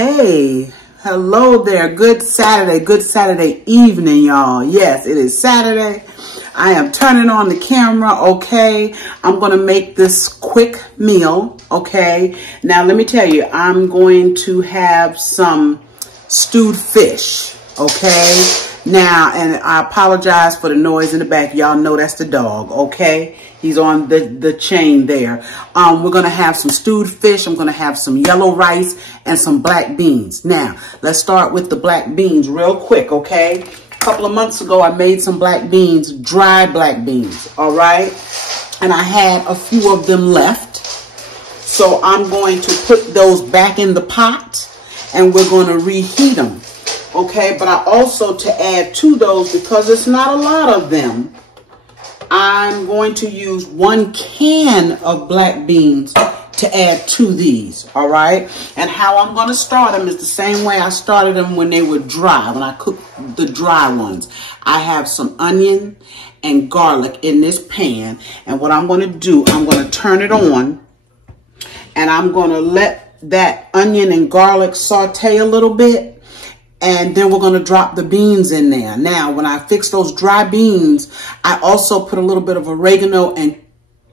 Hey, hello there. Good Saturday evening, y'all. Yes, it is Saturday. I am turning on the camera, okay? I'm going to make this quick meal, okay? Now, let me tell you, I'm going to have some stewed fish, okay? Now, and I apologize for the noise in the back. Y'all know that's the dog, okay? He's on the chain there. We're going to have some stewed fish. I'm going to have some yellow rice and some black beans. Now, let's start with the black beans real quick, okay? A couple of months ago, I made some black beans, dried black beans, all right? And I had a few of them left. So I'm going to put those back in the pot and we're going to reheat them, okay? But I also, to add to those, because it's not a lot of them, I'm going to use 1 can of black beans to add to these, all right? And how I'm going to start them is the same way I started them when they were dry, when I cooked the dry ones. I have some onion and garlic in this pan, and what I'm going to do, I'm going to turn it on, and I'm going to let that onion and garlic saute a little bit. And then we're going to drop the beans in there. Now, when I fix those dry beans, I also put a little bit of oregano and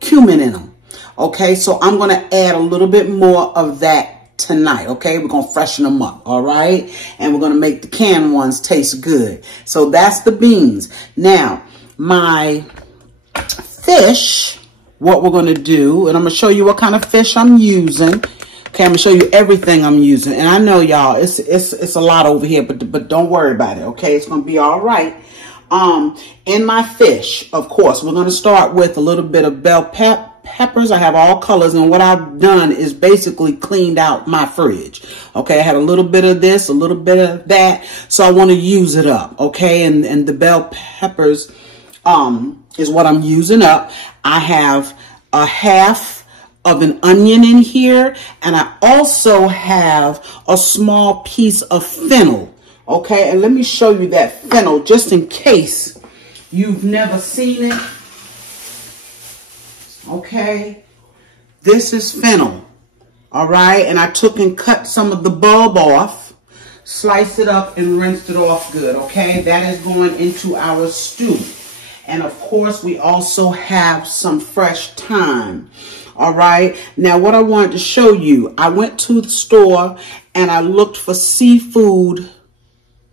cumin in them. Okay, so I'm going to add a little bit more of that tonight. Okay, we're going to freshen them up. All right, and we're going to make the canned ones taste good. So that's the beans. Now, my fish, what we're going to do, and I'm going to show you what kind of fish I'm using. Okay, I'm gonna show you everything I'm using, and I know y'all, it's a lot over here, but don't worry about it. Okay, it's gonna be all right. In my fish, of course, we're gonna start with a little bit of bell peppers. I have all colors, and what I've done is basically cleaned out my fridge. Okay, I had a little bit of this, a little bit of that, so I want to use it up. Okay, and the bell peppers is what I'm using up. I have a half of an onion in here, and I also have a small piece of fennel. Okay, and let me show you that fennel just in case you've never seen it. Okay, this is fennel. All right, and I took and cut some of the bulb off, sliced it up and rinsed it off good. Okay, that is going into our stew. And of course, we also have some fresh thyme. All right. Now, what I wanted to show you, I went to the store and I looked for seafood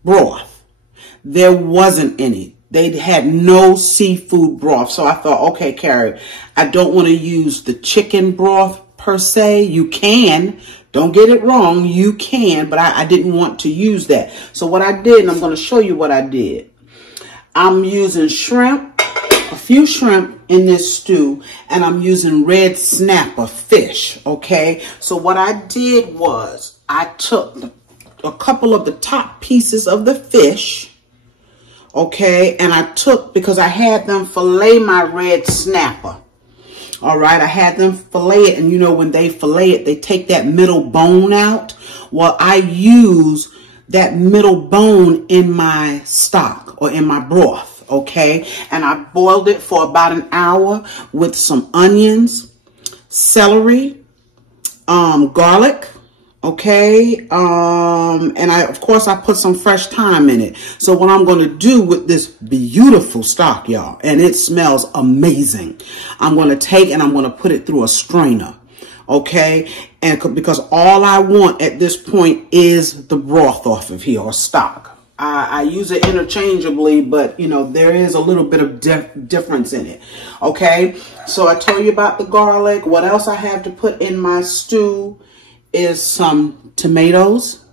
broth. There wasn't any. They had no seafood broth. So I thought, okay, Carrie, I don't want to use the chicken broth per se. You can. Don't get it wrong. You can. But I didn't want to use that. So what I did, and I'm going to show you what I did. I'm using shrimp, a few shrimp in this stew, and I'm using red snapper fish, okay? So what I did was I took a couple of the top pieces of the fish, okay? And I took, because I had them fillet my red snapper, all right? I had them fillet it, and you know when they fillet it, they take that middle bone out. Well, I use that middle bone in my stock or in my broth. Okay, and I boiled it for about an hour with some onions, celery, garlic, okay, and of course I put some fresh thyme in it. So what I'm going to do with this beautiful stock, y'all, and it smells amazing, I'm going to take and I'm going to put it through a strainer. Okay, and because all I want at this point is the broth off of here, or stock. I use it interchangeably, but you know, there is a little bit of difference in it. Okay, so I told you about the garlic. What else I have to put in my stew is some tomatoes.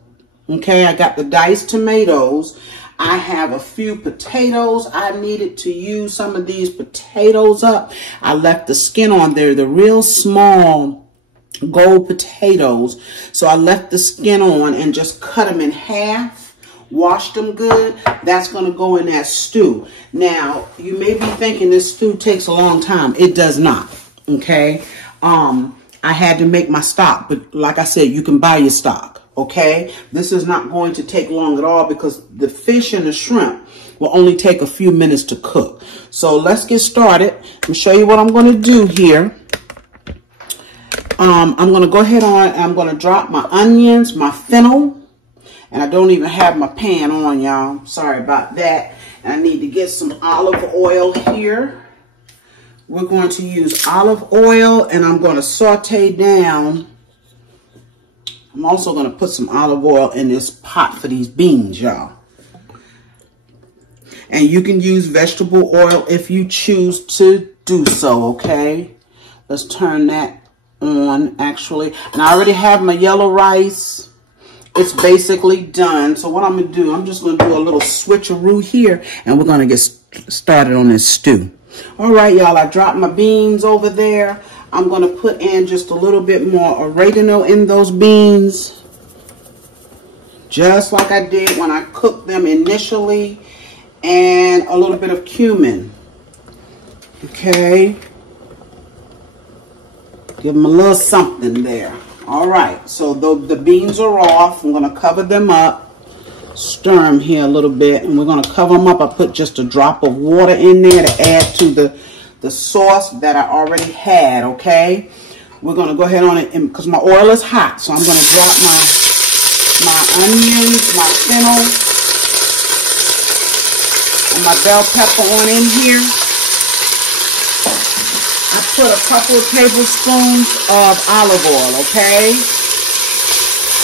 Okay, I got the diced tomatoes. I have a few potatoes. I needed to use some of these potatoes up. I left the skin on there, the real small gold potatoes. So I left the skin on and just cut them in half. Wash them good. That's going to go in that stew. Now, you may be thinking this stew takes a long time. It does not. Okay. I had to make my stock, but like I said, you can buy your stock. Okay. This is not going to take long at all because the fish and the shrimp will only take a few minutes to cook. So let's get started. Let me show you what I'm going to do here. I'm going to go ahead on and I'm going to drop my onions, my fennel. And I don't even have my pan on, y'all. Sorry about that. And I need to get some olive oil here. We're going to use olive oil and I'm going to saute down. I'm also going to put some olive oil in this pot for these beans, y'all. And you can use vegetable oil if you choose to do so, okay? Let's turn that on, actually. And I already have my yellow rice. It's basically done. So what I'm going to do, I'm just going to do a little switcheroo here. And we're going to get started on this stew. All right, y'all. I dropped my beans over there. I'm going to put in just a little bit more oregano in those beans. Just like I did when I cooked them initially. And a little bit of cumin. Okay. Give them a little something there. All right. So the beans are off. I'm going to cover them up. Stir them here a little bit. And we're going to cover them up. I put just a drop of water in there to add to the sauce that I already had. Okay. We're going to go ahead on it because my oil is hot. So I'm going to drop my onions, my fennel, and my bell pepper on in here. I put a couple of tablespoons of olive oil, okay?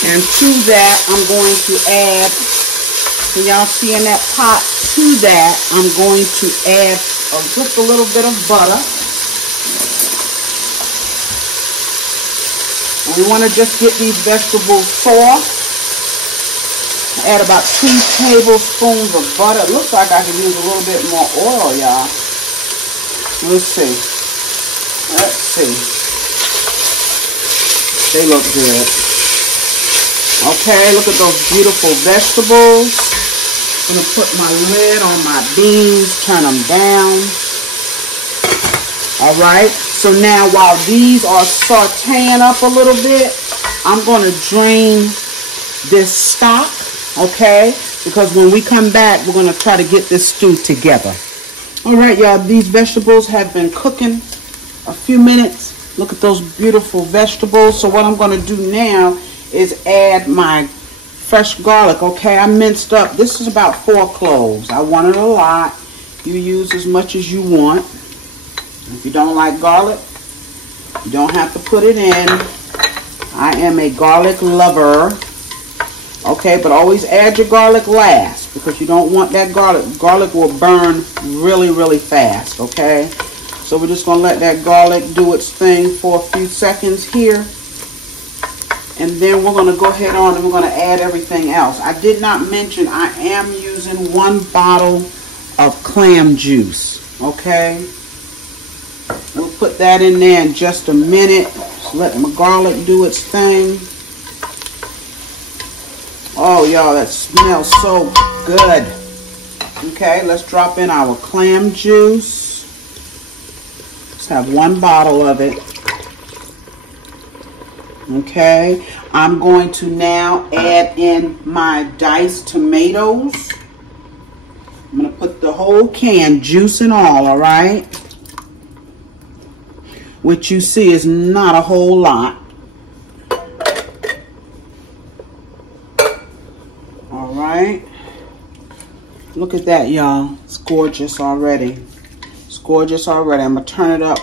And to that, I'm going to add, can y'all see in that pot? To that, I'm going to add just a little bit of butter. And we want to just get these vegetables soft. Add about 2 tablespoons of butter. It looks like I can use a little bit more oil, y'all. Let's see. Let's see. They look good. Okay, look at those beautiful vegetables. I'm going to put my lid on my beans, turn them down. All right. So now while these are sauteing up a little bit, I'm going to drain this stock. Okay, because when we come back, we're going to try to get this stew together. All right, y'all, these vegetables have been cooking a few minutes. Look at those beautiful vegetables. So what I'm going to do now is add my fresh garlic. Okay, I minced up. This is about 4 cloves. I wanted a lot. You use as much as you want. If you don't like garlic, you don't have to put it in. I am a garlic lover. Okay, but always add your garlic last because you don't want that garlic. Garlic will burn really, really fast, okay? So we're just going to let that garlic do its thing for a few seconds here. And then we're going to go ahead on and we're going to add everything else. I did not mention I am using 1 bottle of clam juice, okay? We'll put that in there in just a minute. Just let my garlic do its thing. Oh, y'all, that smells so good. Okay, let's drop in our clam juice. Let's have 1 bottle of it. Okay, I'm going to now add in my diced tomatoes. I'm going to put the whole can, juice and all right? Which you see is not a whole lot. Alright, look at that, y'all. It's gorgeous already. It's gorgeous already. I'm going to turn it up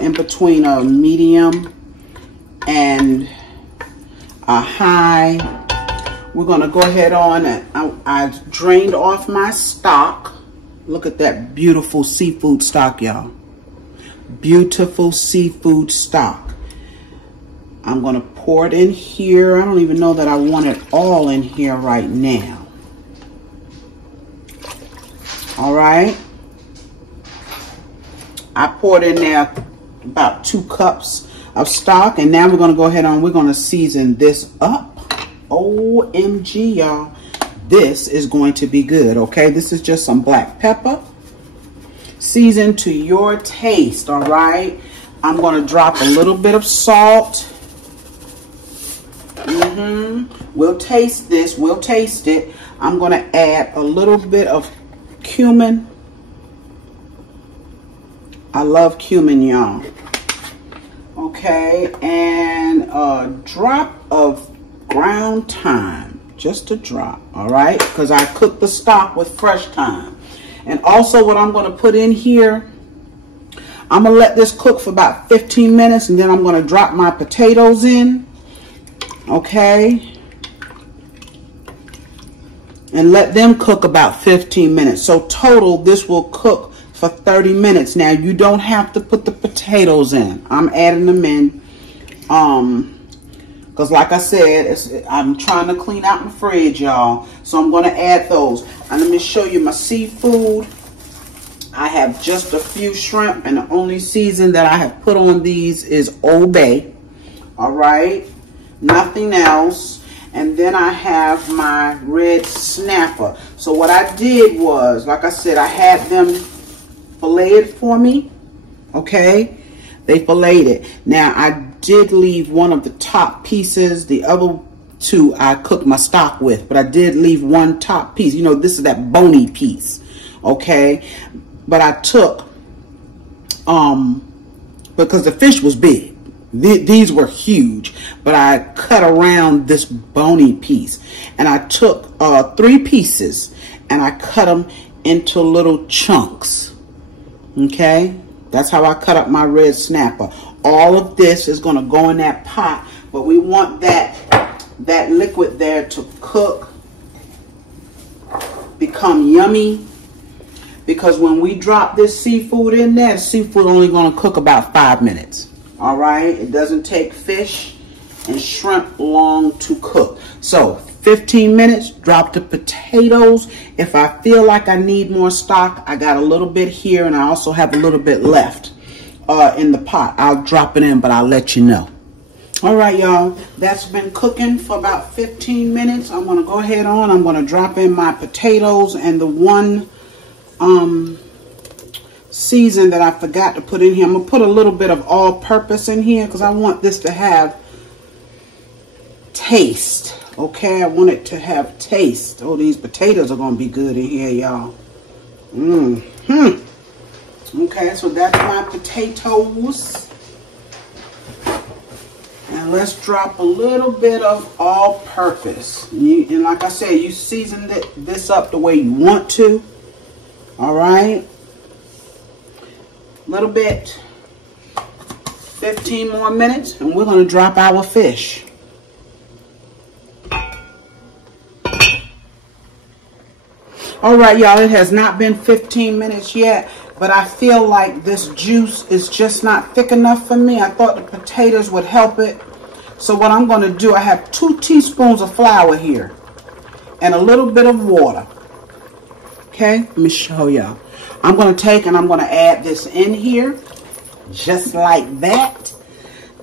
in between a medium and a high. We're going to go ahead on and I've drained off my stock. Look at that beautiful seafood stock, y'all. Beautiful seafood stock. I'm going to pour it in here. I don't even know that I want it all in here right now. All right. I poured in there about 2 cups of stock. And now we're going to go ahead on. We're going to season this up. OMG, y'all. This is going to be good, okay? This is just some black pepper. Season to your taste, all right? I'm going to drop a little bit of salt. We'll taste this. We'll taste it. I'm going to add a little bit of cumin. I love cumin, y'all. Okay, and a drop of ground thyme, just a drop, all right, because I cooked the stock with fresh thyme. And also what I'm going to put in here, I'm going to let this cook for about 15 minutes, and then I'm going to drop my potatoes in, okay, and let them cook about 15 minutes. So total, this will cook for 30 minutes. Now, you don't have to put the potatoes in. I'm adding them in because like I said, I'm trying to clean out my fridge, y'all. So I'm going to add those. And let me show you my seafood. I have just a few shrimp, and the only season that I have put on these is Old Bay. All right, nothing else. And then I have my red snapper. So what I did was, like I said, I had them filleted for me. Okay, they filleted it. Now I did leave one of the top pieces. The other two I cooked my stock with, but I did leave one top piece. You know, this is that bony piece. Okay, but I took because the fish was big. These were huge, but I cut around this bony piece, and I took 3 pieces and I cut them into little chunks. Okay, that's how I cut up my red snapper. All of this is going to go in that pot, but we want that liquid there to cook, become yummy, because when we drop this seafood in there, the seafood only going to cook about 5 minutes. All right, it doesn't take fish and shrimp long to cook. So 15 minutes, drop the potatoes. If I feel like I need more stock, I got a little bit here, and I also have a little bit left in the pot. I'll drop it in, but I'll let you know. All right, y'all, that's been cooking for about 15 minutes. I'm going to go ahead on. I'm going to drop in my potatoes and the one season that I forgot to put in here. I'm going to put a little bit of all-purpose in here because I want this to have taste. Okay, I want it to have taste. Oh, these potatoes are going to be good in here, y'all. Okay, so that's my potatoes. And let's drop a little bit of all-purpose. And like I said, you season this up the way you want to. All right. A little bit. 15 more minutes, and we're going to drop our fish. All right, y'all, it has not been 15 minutes yet, but I feel like this juice is just not thick enough for me. I thought the potatoes would help it. So what I'm going to do, I have 2 teaspoons of flour here and a little bit of water. Okay, let me show y'all. I'm going to take and I'm going to add this in here just like that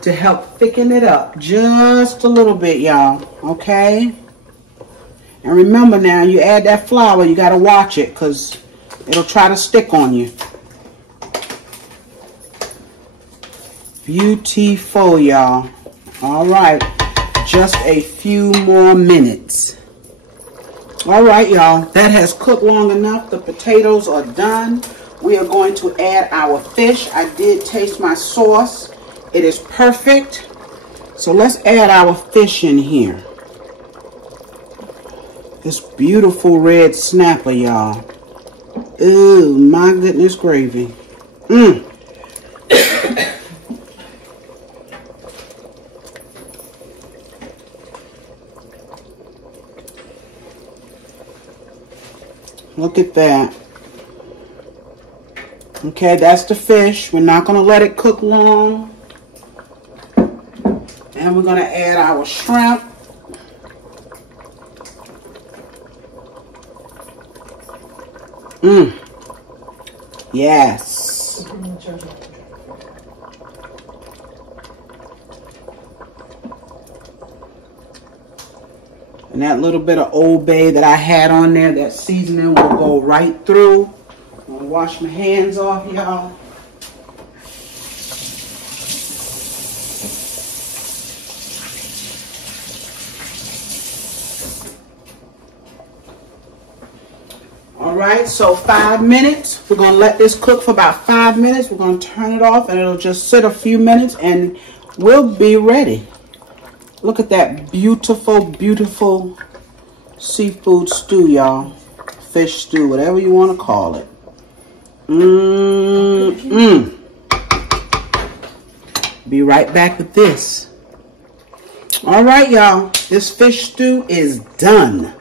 to help thicken it up just a little bit, y'all. Okay. And remember now, you add that flour, you got to watch it because it'll try to stick on you. Beautiful, y'all. All right. Just a few more minutes. All right, y'all. That has cooked long enough. The potatoes are done. We are going to add our fish. I did taste my sauce. It is perfect. So let's add our fish in here. This beautiful red snapper, y'all. Ooh, my goodness gravy. Look at that. Okay, that's the fish. We're not going to let it cook long. And we're going to add our shrimp. Yes. And that little bit of Old Bay that I had on there, that seasoning will go right through. I'm going to wash my hands off, y'all. All right, so 5 minutes. We're going to let this cook for about 5 minutes. We're going to turn it off and it'll just sit a few minutes, and will be ready. Look at that beautiful, beautiful seafood stew, y'all. Fish stew, whatever you want to call it. Be right back with this. All right, y'all. This fish stew is done.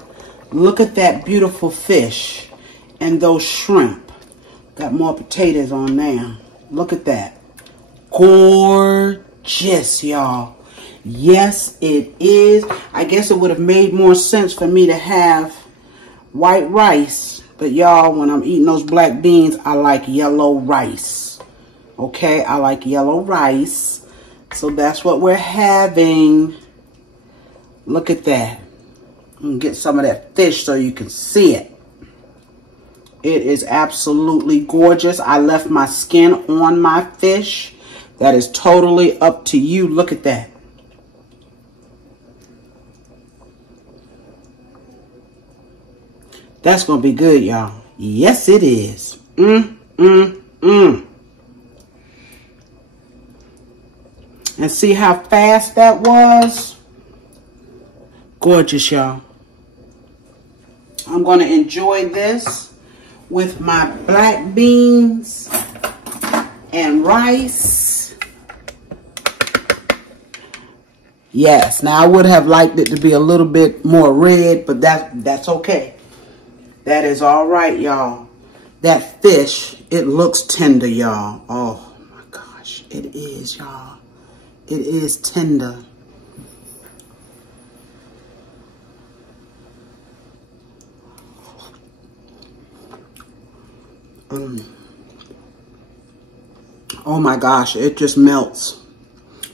Look at that beautiful fish and those shrimp. Got more potatoes on there. Look at that. Gorgeous, y'all. Yes, it is. I guess it would have made more sense for me to have white rice. But y'all, when I'm eating those black beans, I like yellow rice. Okay, I like yellow rice. So that's what we're having. Look at that. Get some of that fish so you can see it. It is absolutely gorgeous. I left my skin on my fish. That is totally up to you. Look at that. That's going to be good, y'all. Yes, it is. And see how fast that was? Gorgeous, y'all. I'm going to enjoy this with my black beans and rice. Yes, now I would have liked it to be a little bit more red, but that's okay. That is all right, y'all. That fish, it looks tender, y'all. Oh, my gosh. It is, y'all. It is tender. Oh my gosh, it just melts.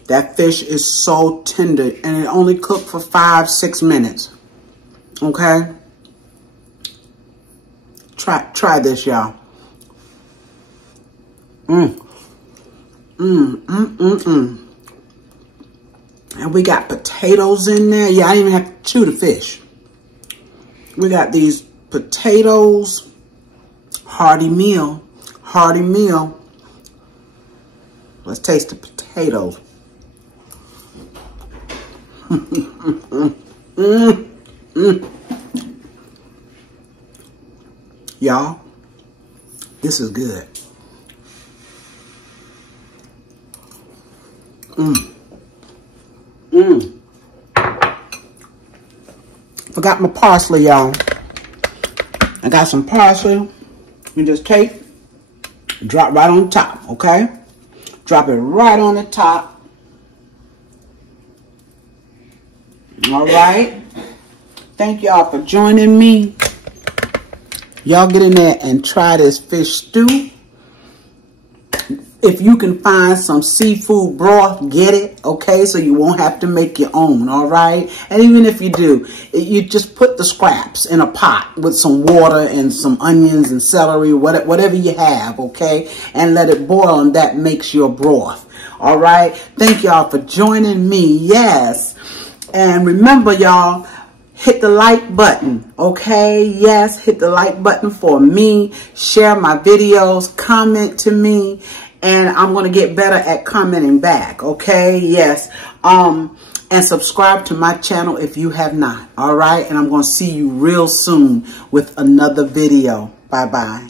That fish is so tender, and it only cooked for 5-6 minutes. Okay? Try this, y'all. And we got potatoes in there. Yeah, I didn't even have to chew the fish. We got these potatoes. Hearty meal. Hearty meal. Let's taste the potatoes. Y'all, this is good. Forgot my parsley, y'all. I got some parsley. You just take, drop right on top, okay? Drop it right on the top. All right. Thank y'all for joining me. Y'all get in there and try this fish stew. If you can find some seafood broth, get it, okay? So you won't have to make your own, all right? And even if you do, you just put the scraps in a pot with some water and some onions and celery, whatever you have, okay? And let it boil, and that makes your broth, all right? Thank y'all for joining me, yes. And remember, y'all, hit the like button, okay? Yes, hit the like button for me. Share my videos, comment to me. And I'm going to get better at commenting back, okay? Yes. And subscribe to my channel if you have not, all right? And I'm going to see you real soon with another video. Bye-bye.